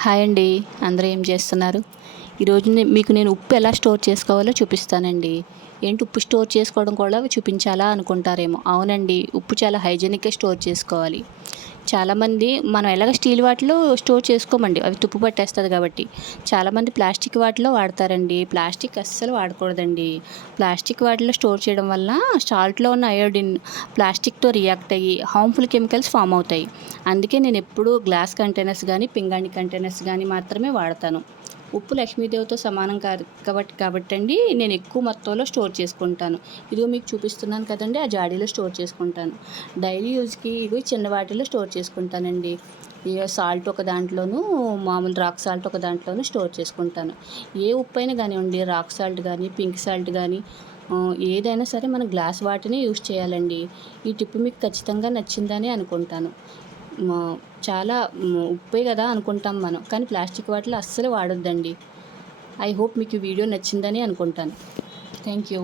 Hi అండి. అందరూ ఏం చేస్తున్నారు? ఈరోజు మీకు నేను ఉప్పు ఎలా స్టోర్ చేసుకోవాలో చూపిస్తానండి. ఏంటి ఉప్పు స్టోర్ చేసుకోవడం కూడా చూపించాలా అనుకుంటారేమో. అవునండి ఉప్పు చాలా హైజెనిక్గా స్టోర్ చేసుకోవాలి. చాలామంది మనం ఎలాగ స్టీల్ వాటిలో స్టోర్ చేసుకోమండి అవి తుప్పు పట్టేస్తుంది కాబట్టి. చాలామంది ప్లాస్టిక్ వాటిలో వాడతారండి. ప్లాస్టిక్ అస్సలు వాడకూడదండి. ప్లాస్టిక్ వాటిలో స్టోర్ చేయడం వల్ల సాల్ట్లో ఉన్న అయోడిన్ ప్లాస్టిక్తో రియాక్ట్ అయ్యి హార్మ్ఫుల్ కెమికల్స్ ఫామ్ అవుతాయి. అందుకే నేను ఎప్పుడూ గ్లాస్ కంటైనర్స్ కానీ పింగాణి కంటైనర్స్ కానీ మాత్రమే వాడతాను. ఉప్పు లక్ష్మీదేవితో సమానం కాదు కాబట్టి కాబట్టి అండి నేను ఎక్కువ మొత్తంలో స్టోర్ చేసుకుంటాను. ఇదిగో మీకు చూపిస్తున్నాను కదండి ఆ జాడీలో స్టోర్ చేసుకుంటాను. డైలీ యూజ్కి ఇవి చిన్న వాటిలో స్టోర్ చేసుకుంటానండి. ఇక సాల్ట్ ఒక దాంట్లోనూ మామూలు రాక్ సాల్ట్ ఒక దాంట్లోనూ స్టోర్ చేసుకుంటాను. ఏ ఉప్పు అయినా కానివ్వండి రాక్ సాల్ట్ కానీ పింక్ సాల్ట్ కానీ ఏదైనా సరే మనం గ్లాస్ వాటిని యూజ్ చేయాలండి. ఈ టిప్ మీకు ఖచ్చితంగా నచ్చిందని అనుకుంటాను. చాలా ఉప్పే కదా అనుకుంటాం మనం. కానీ ప్లాస్టిక్ వాటిలో అస్సలు వాడొద్దండి. ఐ హోప్ మీకు వీడియో నచ్చిందని అనుకుంటాను. Thank you